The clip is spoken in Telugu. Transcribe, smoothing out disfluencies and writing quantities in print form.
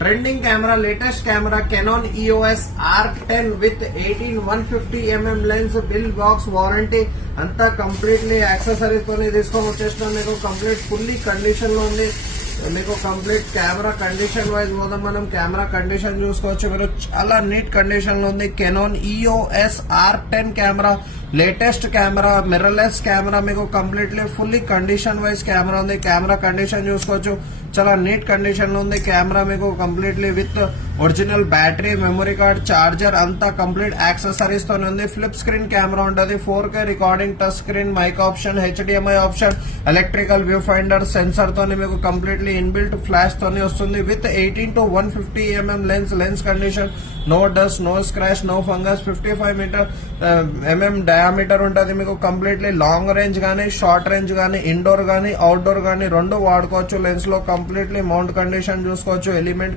Trending camera, latest camera Canon EOS R10 with 18-150mm lens, bill box, warranty అంతా కంప్లీట్లీ యాక్సెసరీస్ తోనే తీసుకొని వచ్చేసినా మీకు కంప్లీట్ ఫుల్లీ కండిషన్ లో ఉంది. మీకు కంప్లీట్ కెమెరా కండిషన్ వైజ్ పోదాం మనం. కెమెరా కండిషన్ చూసుకోవచ్చు మీరు, చాలా నీట్ కండిషన్ లో ఉంది. Canon EOS R10 camera, latest camera, mirrorless camera, మీకు completely fully condition wise camera ఉంది. కెమెరా కండిషన్ చూసుకోవచ్చు, చాలా నీట్ కండిషన్ లో ఉంది. కెమెరా మీకు completely with original battery, memory card, charger అంతా కంప్లీట్ యాక్సెసరీస్ తోనే ఉంది. ఫ్లిప్ స్క్రీన్ కెమెరా ఉంటుంది, 4K recording, touch screen, mike option, HDMI option, electrical వ్యూ ఫైండర్, సెన్సర్ తోని మీకు కంప్లీట్లీ ఇన్బిల్ట్ ఫ్లాష్ తోని వస్తుంది. With 18-150mm lens condition, no dust, no scratch, no fungus, 55mm diameter ఉంటుంది. మీకు కంప్లీట్లీ లాంగ్ రేంజ్ గానీ, షార్ట్ రేంజ్ గానీ, ఇండోర్ గానీ, అవుట్డోర్ గానీ రెండు వాడుకోవచ్చు. లెన్స్ లో కంప్లీట్లీ మౌంట్ కండిషన్ చూసుకోవచ్చు. ఎలిమెంట్